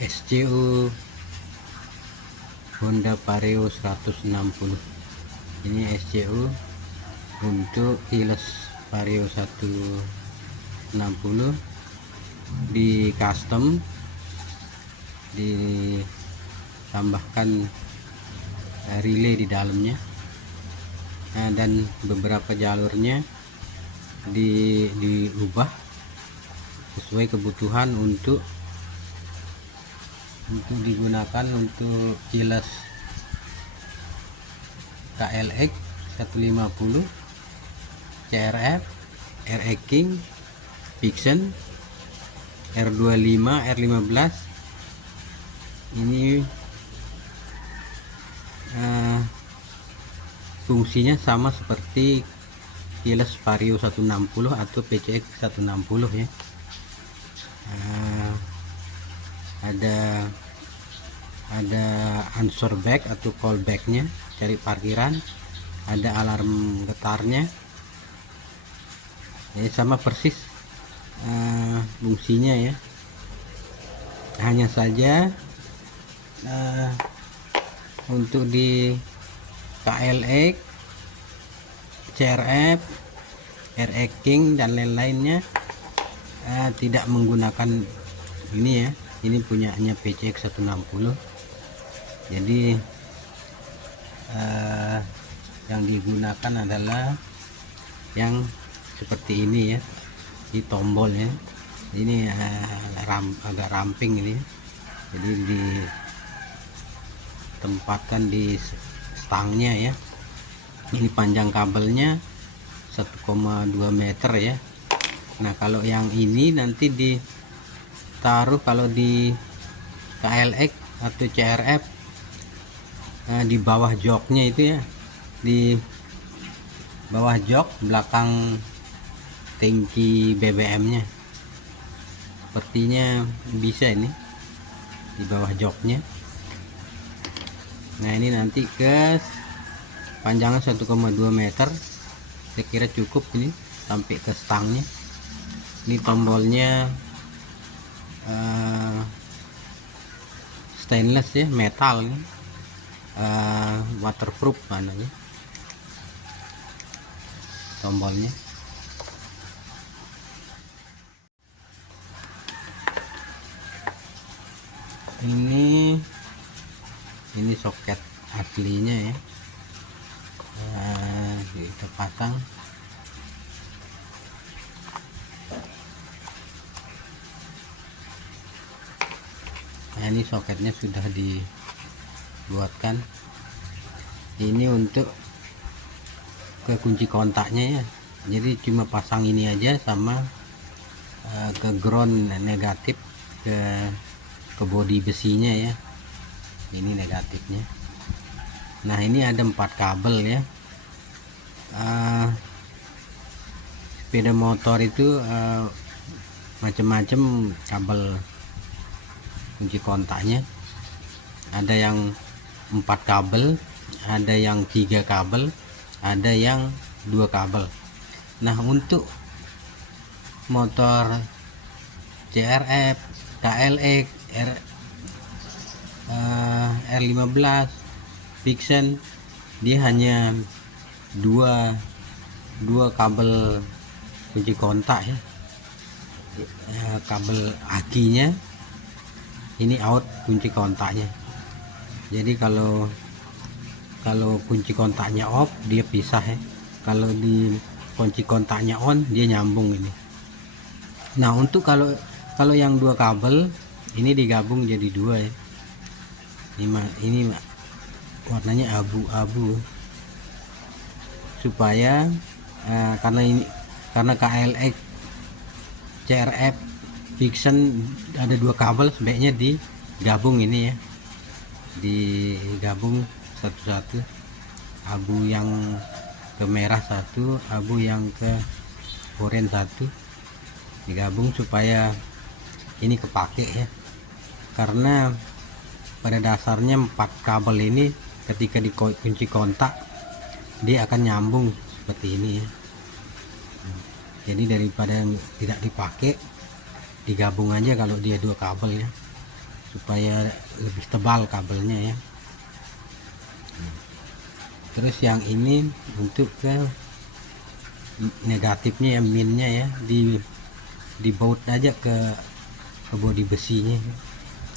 SCU Honda Vario 160. Ini SCU untuk keyless Vario 160, di custom, ditambahkan relay di dalamnya. Dan beberapa jalurnya diubah sesuai kebutuhan untuk digunakan untuk keyless KLX 150, CRF, RX King, Vixen, R25, R15. Ini fungsinya sama seperti keyless Vario 160 atau PCX 160 ya. Ada answer back atau call backnya, cari parkiran, ada alarm getarnya ya, sama persis fungsinya ya. Hanya saja untuk di KLX, CRF, RX King dan lain-lainnya tidak menggunakan ini ya. Ini punyanya PCX 160. Jadi yang digunakan adalah yang seperti ini ya, di tombolnya ini agak ramping ini, jadi ditempatkan di stangnya ya. Ini panjang kabelnya 1,2 meter ya. Nah kalau yang ini nanti ditaruh, kalau di KLX atau CRF di bawah joknya itu ya, di bawah jok belakang tangki BBM nya, sepertinya bisa ini di bawah joknya. Nah ini nanti ke panjangnya 1,2 meter, saya kira cukup ini sampai ke stangnya. Ini tombolnya stainless ya, metal ini, waterproof mananya tombolnya. Ini soket aslinya ya, kita pasang. Nah ini soketnya sudah dibuatkan. Ini untuk ke kunci kontaknya ya, jadi cuma pasang ini aja, sama ke ground negatif, ke bodi besinya ya, ini negatifnya. Nah ini ada 4 kabel ya. Sepeda motor itu macam-macam kabel kunci kontaknya, ada yang 4 kabel, ada yang 3 kabel, ada yang 2 kabel. Nah untuk motor CRF, KLX, R15, Vixen, dia hanya dua kabel kunci kontak ya. Kabel akinya ini out kunci kontaknya. Jadi kalau kunci kontaknya off dia pisah ya, kalau di kunci kontaknya on dia nyambung ini. Nah untuk kalau yang 2 kabel ini digabung jadi 2 ya. Ini warnanya abu-abu, supaya karena KLX, CRF, Vixen ada 2 kabel, sebaiknya digabung ini ya, digabung satu-satu. Abu yang ke merah satu, abu yang ke oranye satu, digabung supaya ini kepake ya. Karena pada dasarnya 4 kabel ini ketika dikunci kontak dia akan nyambung seperti ini ya. Jadi daripada tidak dipakai, digabung aja kalau dia 2 kabel ya. supaya lebih tebal kabelnya ya. Terus yang ini untuk ke negatifnya ya, minnya ya, di baut aja ke bodi besinya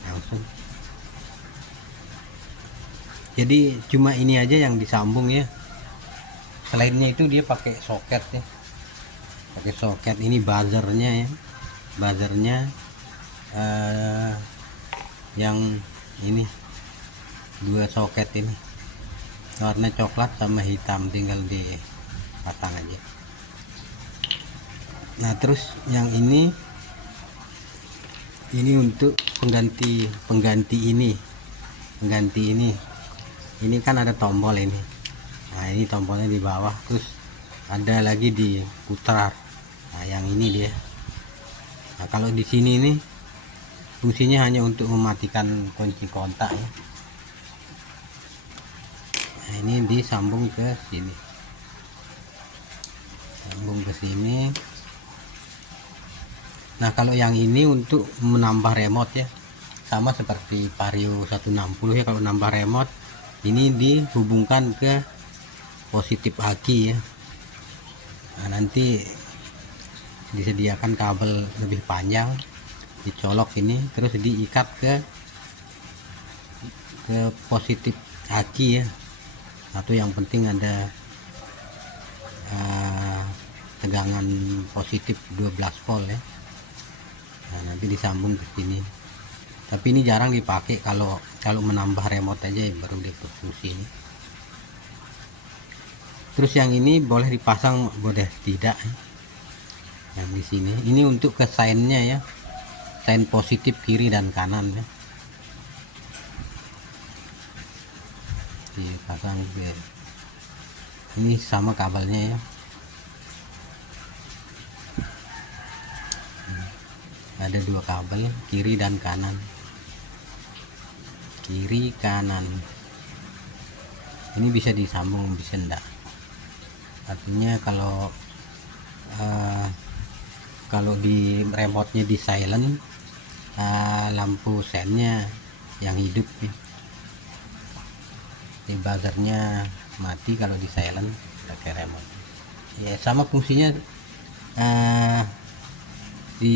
langsung. Jadi cuma ini aja yang disambung ya, selainnya itu dia pakai soket ya, pakai soket. Ini buzzernya ya, buzzernya yang ini 2 soket ini warna coklat sama hitam, tinggal dipasang aja. Nah terus yang ini untuk pengganti ini kan ada tombol ini. Nah ini tombolnya di bawah, terus ada lagi diputar. Nah yang ini dia. Nah kalau di sini nih fungsinya hanya untuk mematikan kunci kontak ya. Nah ini disambung ke sini, sambung ke sini. Nah kalau yang ini untuk menambah remote ya, sama seperti Vario 160 ya. Kalau nambah remote ini dihubungkan ke positif aki ya. Nah nanti disediakan kabel lebih panjang, dicolok ini terus diikat ke positif aki ya. Atau yang penting ada tegangan positif 12 volt ya. Nah nanti disambung ke sini, tapi ini jarang dipakai. Kalau menambah remote aja baru dia berfungsi ini. Terus yang ini boleh dipasang, boleh tidak ya. Yang di sini ini untuk ke sign-nya ya, sign positif kiri dan kanan ya, dipasang ke ini sama kabelnya ya. Ada 2 kabel kiri dan kanan, kiri kanan. Ini bisa disambung, bisa enggak. Artinya kalau di remote-nya di silent, lampu sennya yang hidup ya. Di buzzernya mati kalau di silent pakai remote ya. Sama fungsinya di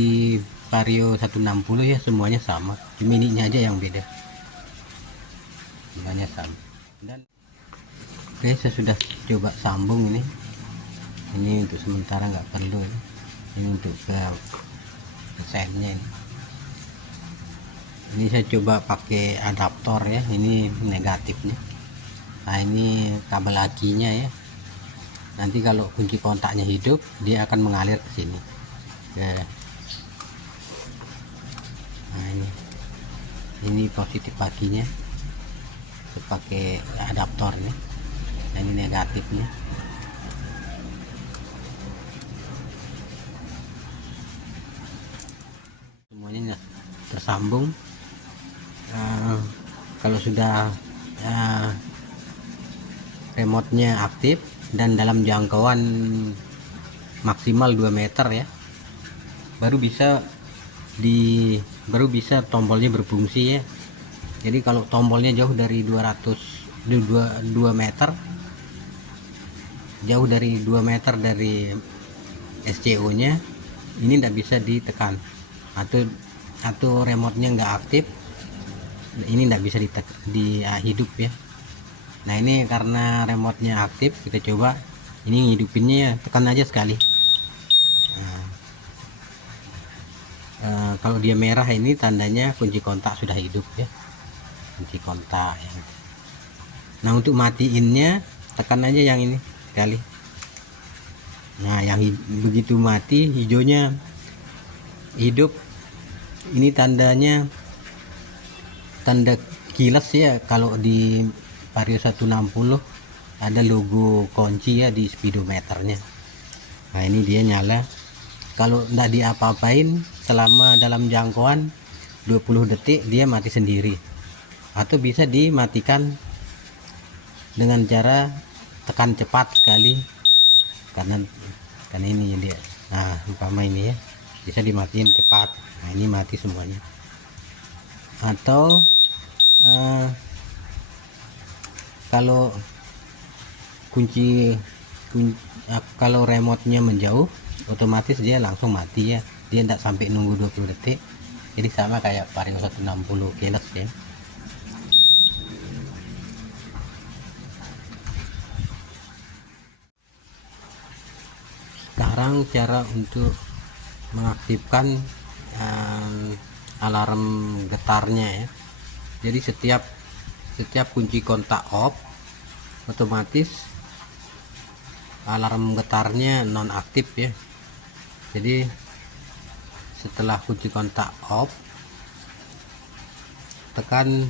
Vario 160 ya, semuanya sama, cuma ininya aja yang beda, semuanya sama. Dan oke, saya sudah coba sambung ini untuk sementara nggak perlu ya. Ini untuk ke setnya ini saya coba pakai adaptor ya, ini negatifnya. Nah ini kabel akinya ya, nanti kalau kunci kontaknya hidup dia akan mengalir ke sini ya. Nah ini positif akinya pakai adaptor nih. Nah ini negatifnya. Semuanya tersambung. Kalau sudah remote-nya aktif dan dalam jangkauan maksimal 2 meter ya, baru bisa tombolnya berfungsi ya. Jadi kalau tombolnya jauh dari 2 meter, jauh dari 2 meter dari SCO nya, ini tidak bisa ditekan, atau remote-nya nggak aktif, ini tidak bisa hidup ya. Nah ini karena remote-nya aktif, kita coba ini ngidupinnya ya, tekan aja sekali. Kalau dia merah ini tandanya kunci kontak sudah hidup ya, kunci kontak ya. Nah untuk matiinnya tekan aja yang ini sekali. Nah yang begitu mati hijaunya hidup, ini tandanya tanda kilas ya. Kalau di Vario 160 ada logo kunci ya di speedometernya. Nah ini dia nyala. Kalau enggak diapa-apain selama dalam jangkauan 20 detik dia mati sendiri, atau bisa dimatikan dengan cara tekan cepat sekali, karena ini dia. Nah umpama ini ya bisa dimatiin cepat. Nah ini mati semuanya. atau kalau kalau remote-nya menjauh, otomatis dia langsung mati ya, dia tidak sampai nunggu 20 detik. Jadi sama kayak Vario 160 keyless ya. Sekarang cara untuk mengaktifkan alarm getarnya ya. Jadi setiap kunci kontak off, otomatis alarm getarnya nonaktif ya. Jadi setelah kunci kontak off, tekan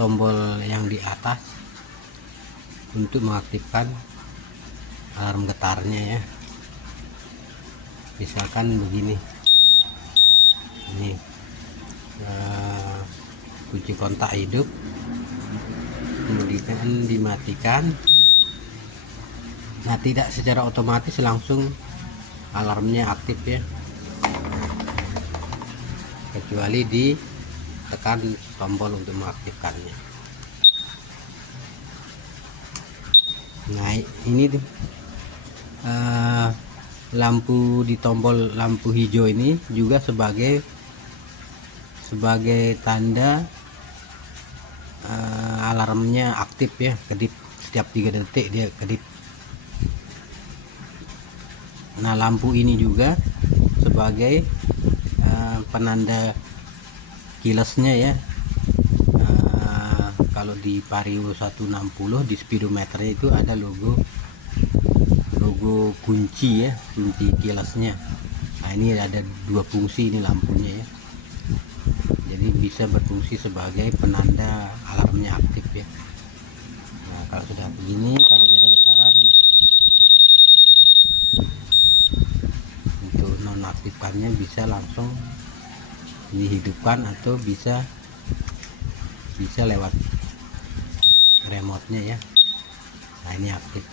tombol yang di atas untuk mengaktifkan alarm getarnya ya. Misalkan begini, ini kunci kontak hidup, kemudian dimatikan. Nah, tidak secara otomatis langsung alarmnya aktif ya, kecuali ditekan tombol untuk mengaktifkannya. Nah, ini tuh lampu di tombol lampu hijau ini juga sebagai tanda alarmnya aktif ya, kedip setiap 3 detik dia kedip. Nah, lampu ini juga sebagai penanda keylessnya ya. Kalau di Vario 160 di speedometernya itu ada logo kunci ya, kunci keylessnya. Nah, ini ada 2 fungsi ini lampunya ya, jadi bisa berfungsi sebagai penanda alarmnya aktif ya. Nah, kalau sudah begini, kalau ada getaran, untuk nonaktifkannya bisa langsung dihidupkan atau bisa lewat remote-nya ya. Nah, ini aktif.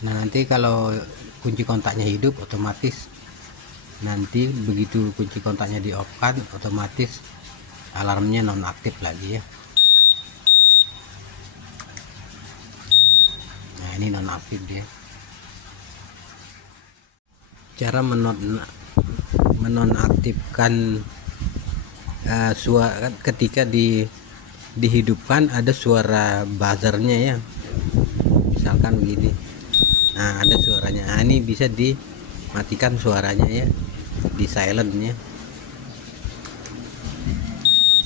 Nah, nanti kalau kunci kontaknya hidup, otomatis nanti begitu kunci kontaknya di off kan, otomatis alarmnya nonaktif lagi ya. Nah, ini nonaktif dia. Cara menonaktifkan suara ketika dihidupkan, ada suara buzzernya ya, misalkan begini. Nah, ada suaranya. Nah, ini bisa dimatikan suaranya ya, di silent ya.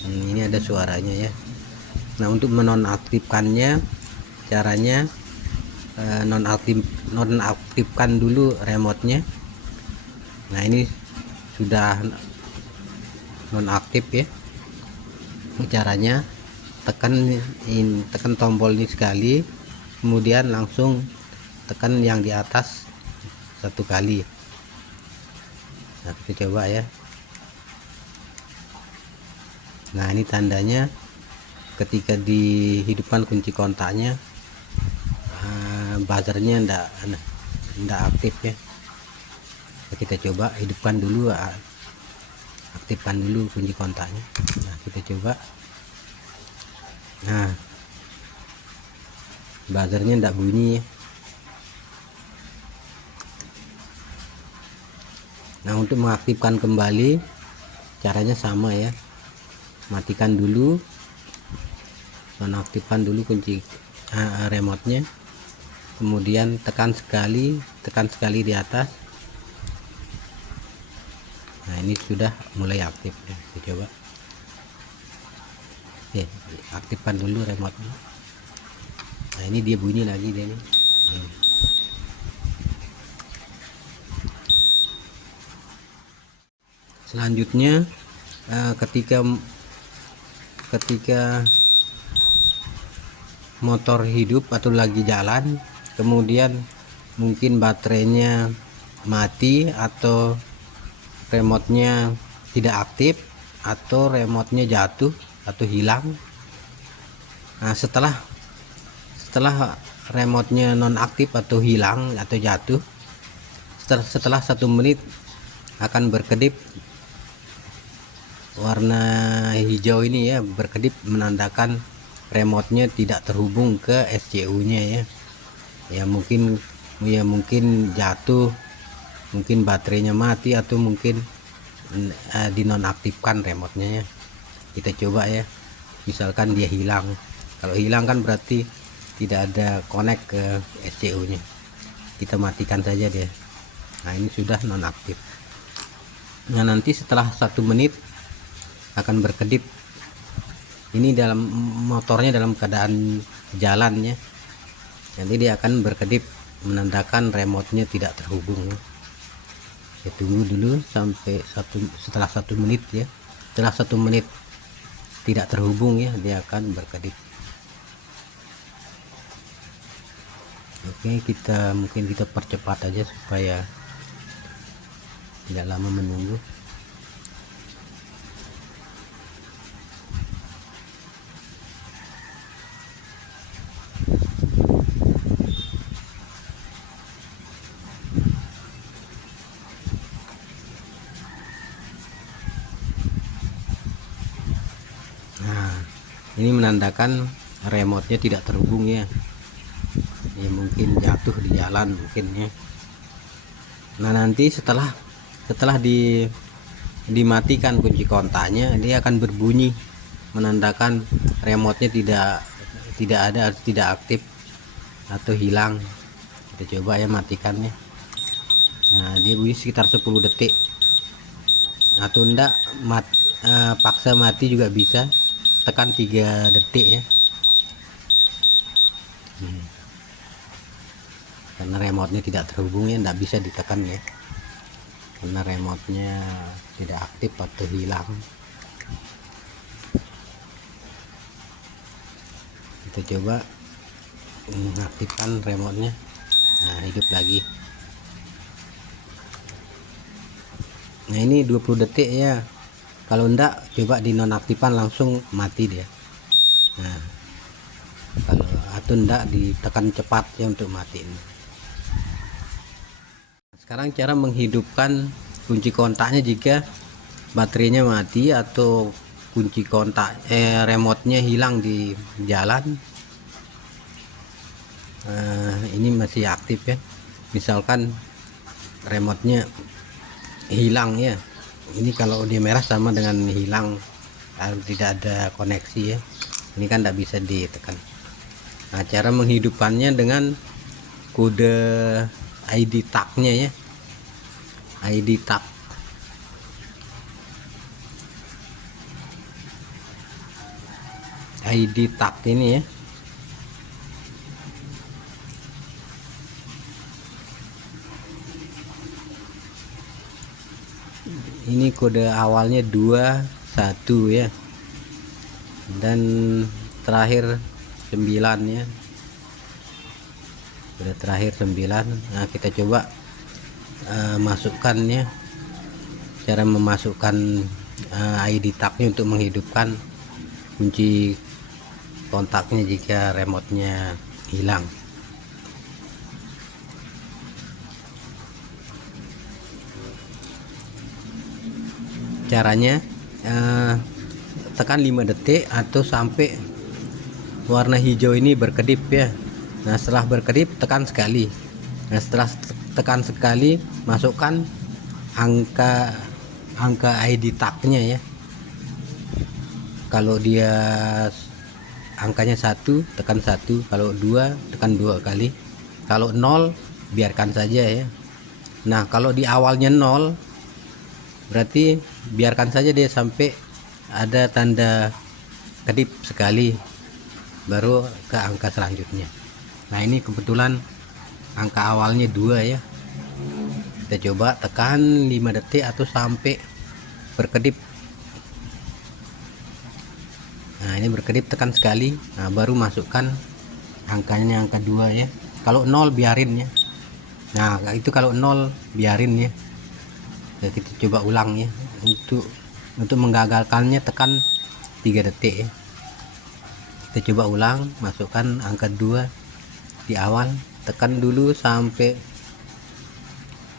Ini ada suaranya ya. Nah, untuk menonaktifkannya, caranya nonaktifkan dulu remote-nya. Nah, ini sudah nonaktif ya. Caranya tekan tombol ini sekali, kemudian langsung tekan yang di atas 1 kali. Nah, kita coba ya. Nah, ini tandanya ketika dihidupkan kunci kontaknya, buzzernya ndak aktif ya. Nah, kita coba hidupkan dulu, aktifkan dulu kunci kontaknya. Nah, kita coba. Nah, buzzernya ndak bunyi ya. Nah, untuk mengaktifkan kembali caranya sama ya, matikan dulu, nonaktifkan dulu kunci remote-nya, kemudian tekan sekali di atas. Nah, ini sudah mulai aktif ya. Kita coba. Oke, aktifkan dulu remote-nya. Nah, ini dia bunyi lagi dia nih. Selanjutnya ketika motor hidup atau lagi jalan, kemudian mungkin baterainya mati atau remote-nya tidak aktif atau remote-nya jatuh atau hilang. Nah, setelah remote-nya nonaktif atau hilang atau jatuh, setelah 1 menit akan berkedip warna hijau ini ya, berkedip menandakan remote-nya tidak terhubung ke SCU-nya ya. Ya mungkin jatuh, mungkin baterainya mati, atau mungkin dinonaktifkan remote-nya ya. Kita coba ya, misalkan dia hilang. Kalau hilang kan berarti tidak ada connect ke SCU-nya. Kita matikan saja dia. Nah, ini sudah nonaktif. Nah, nanti setelah 1 menit akan berkedip. Ini dalam motornya dalam keadaan jalan ya. Nanti dia akan berkedip menandakan remote-nya tidak terhubung ya. Saya tunggu dulu sampai setelah 1 menit ya. Setelah 1 menit tidak terhubung ya, dia akan berkedip. Oke, mungkin kita percepat aja supaya tidak lama menunggu. Nah, ini menandakan remote-nya tidak terhubung ya. Ya mungkin jatuh di jalan mungkin ya. Nah, nanti setelah dimatikan kunci kontaknya, dia akan berbunyi menandakan remote-nya tidak ada, tidak aktif atau hilang. Kita coba ya matikannya. Nah, dia bunyi sekitar 10 detik, atau enggak paksa mati juga bisa, tekan 3 detik ya. Karena remote-nya tidak terhubung ya, enggak bisa ditekan ya, karena remote-nya tidak aktif atau hilang. Kita coba mengaktifkan remote-nya. Nah, hidup lagi. Nah, ini 20 detik ya. Kalau enggak, coba dinonaktifkan langsung mati dia. Nah, kalau atau enggak ditekan cepat ya untuk matiin. Sekarang cara menghidupkan kunci kontaknya jika baterainya mati atau kunci kontak remote-nya hilang di jalan. Ini masih aktif ya. Misalkan remote-nya hilang ya. Ini kalau dia merah sama dengan hilang, tidak ada koneksi ya. Ini kan tidak bisa ditekan. Nah, cara menghidupkannya dengan kode ID tag-nya ya. ID tag. ID tag ini ya. Ini kode awalnya 21 ya. Dan terakhir 9 ya. Kode terakhir 9. Nah, kita coba masukkan ya. Cara memasukkan ID tag-nya untuk menghidupkan kunci kontaknya jika remote-nya hilang. Caranya tekan 5 detik atau sampai warna hijau ini berkedip ya. Nah, setelah berkedip tekan sekali. Nah, setelah tekan sekali, masukkan angka ID tag-nya ya. Kalau dia angkanya 1, tekan 1. Kalau 2, tekan 2 kali. Kalau 0, biarkan saja ya. Nah, kalau di awalnya 0, berarti biarkan saja dia sampai ada tanda kedip sekali, baru ke angka selanjutnya. Nah, ini kebetulan angka awalnya 2 ya. Kita coba tekan 5 detik atau sampai berkedip. Nah, ini berkedip, tekan sekali. Nah, baru masukkan angkanya, angka 2 ya. Kalau 0 biarin ya. Nah, itu kalau 0 biarin ya. Jadi kita coba ulang ya. Untuk menggagalkannya tekan 3 detik ya. Kita coba ulang, masukkan angka 2. di awal, tekan dulu sampai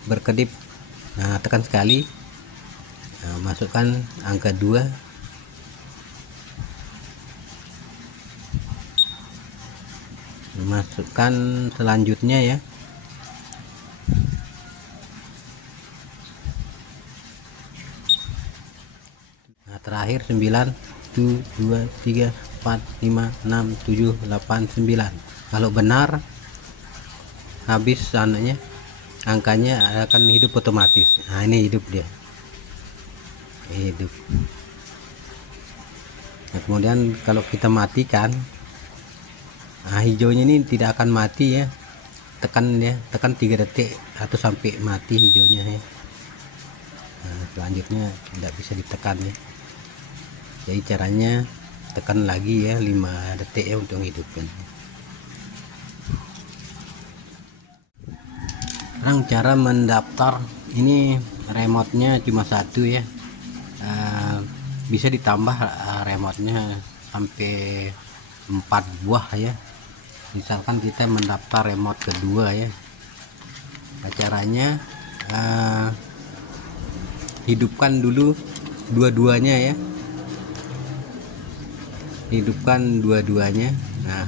berkedip. Nah, tekan sekali. Nah, masukkan angka 2. Masukkan selanjutnya ya. Nah, terakhir 9, 1, 2, 3, 4, 5, 6, 7, 8, 9. Kalau benar habis anaknya, angkanya akan hidup otomatis. Nah, ini hidup dia. Hidup. Nah, kemudian kalau kita matikan, nah hijaunya ini tidak akan mati ya. Tekan ya, tekan 3 detik atau sampai mati hijaunya ya. Nah, selanjutnya tidak bisa ditekan ya. Jadi caranya tekan lagi ya 5 detik ya untuk hidupkan. Sekarang cara mendaftar, ini remote-nya cuma satu ya. Bisa ditambah remote-nya sampai 4 buah ya. Misalkan kita mendaftar remote kedua ya. Nah, caranya hidupkan dulu dua-duanya ya. Hidupkan dua-duanya. Nah,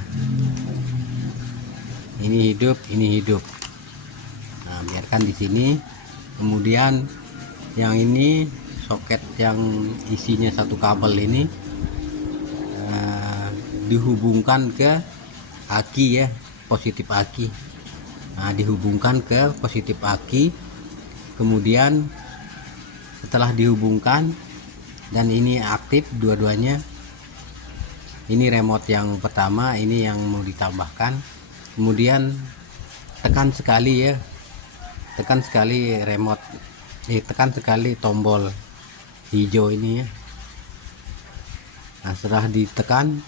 ini hidup, ini hidup. Nah, biarkan di sini. Kemudian yang ini soket yang isinya satu kabel ini dihubungkan ke aki ya, positif aki. Nah, dihubungkan ke positif aki. Kemudian setelah dihubungkan dan ini aktif dua-duanya, ini remote yang pertama, ini yang mau ditambahkan. Kemudian tekan sekali ya, tekan sekali remote, tekan sekali tombol hijau ini ya. Nah, setelah ditekan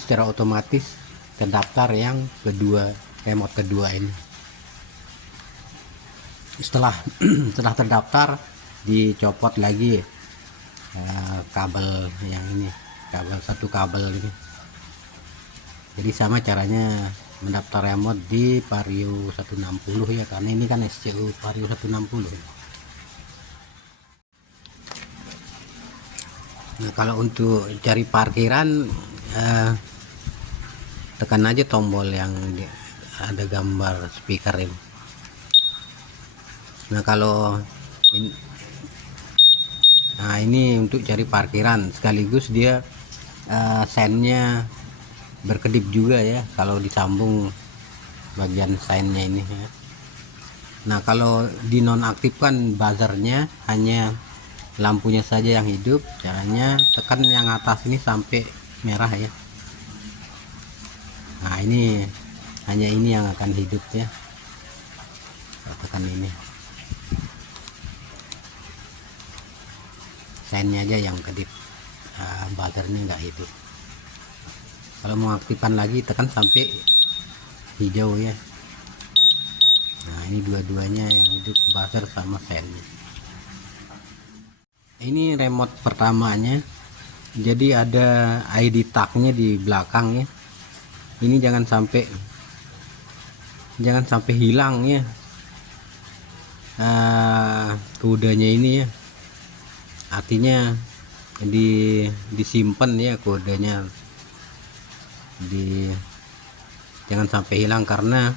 secara otomatis terdaftar yang kedua, remote kedua ini. Setelah setelah terdaftar, dicopot lagi kabel yang ini, satu kabel ini. Jadi sama caranya mendaftar remote di Vario 160 ya, karena ini kan SCU Vario 160. Nah, kalau untuk cari parkiran tekan aja tombol yang ada gambar speaker ini. Nah, kalau ini, nah ini untuk cari parkiran, sekaligus dia sennya berkedip juga ya kalau disambung bagian sennya ini ya. Nah, kalau dinonaktifkan buzzernya, hanya lampunya saja yang hidup. Caranya tekan yang atas ini sampai merah ya. Nah, ini hanya ini yang akan hidup ya. Tekan ini, sennya aja yang kedip, buzzernya nggak hidup. Kalau mau aktifkan lagi, tekan sampai hijau ya. Nah, ini dua-duanya yang hidup, buzzer sama sen. Ini remote pertamanya, jadi ada ID tag-nya di belakang ya. Ini jangan sampai hilang ya, kodenya ini ya. Artinya disimpan ya kodenya, jangan sampai hilang, karena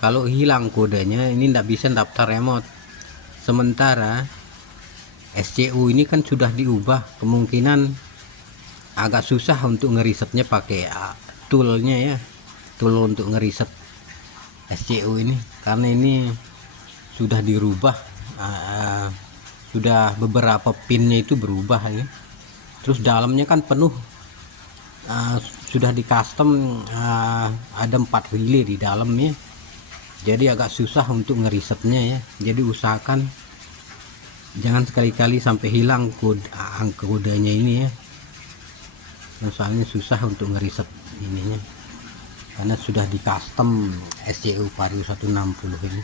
kalau hilang kodenya ini tidak bisa daftar remote. Sementara SCU ini kan sudah diubah, kemungkinan agak susah untuk ngerisetnya pakai toolnya ya, tool untuk ngeriset SCU ini, karena ini sudah dirubah, sudah beberapa pinnya itu berubah ya. Terus dalamnya kan penuh, sudah di custom, ada 4 relay di dalamnya, jadi agak susah untuk ngerisetnya ya. Jadi usahakan jangan sekali-kali sampai hilang kodenya ini ya. Soalnya susah untuk ngeriset ininya, karena sudah di custom SCU Vario 160 ini.